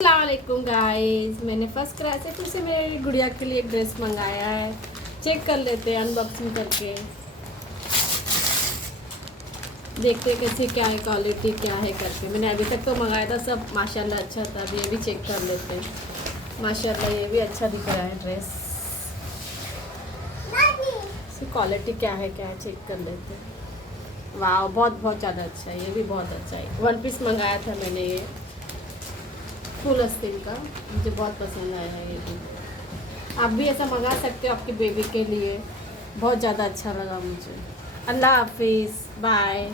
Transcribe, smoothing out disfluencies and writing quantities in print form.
अस्सलामुअलैकुम गाइस, मैंने first cry से फिर से मेरी गुड़िया के लिए एक ड्रेस मंगाया है। चेक कर लेते हैं अनबॉक्सिंग करके, देखते हैं कैसे क्या है, क्वालिटी क्या है करके। मैंने अभी तक तो मंगाया था सब माशाल्लाह अच्छा था। अब ये भी चेक कर लेते हैं। माशाल्लाह ये भी अच्छा दिख रहा है ड्रेस। इसकी क्वालिटी क्या है चेक कर लेते हैं। वाह, बहुत बहुत ज़्यादा अच्छा है। ये भी बहुत अच्छा है। वन पीस मंगाया था मैंने, ये फुल आस्तीन का, मुझे बहुत पसंद आया है। ये भी आप भी ऐसा मंगा सकते हो आपके बेबी के लिए। बहुत ज़्यादा अच्छा लगा मुझे। अल्लाह हाफिज़, बाय।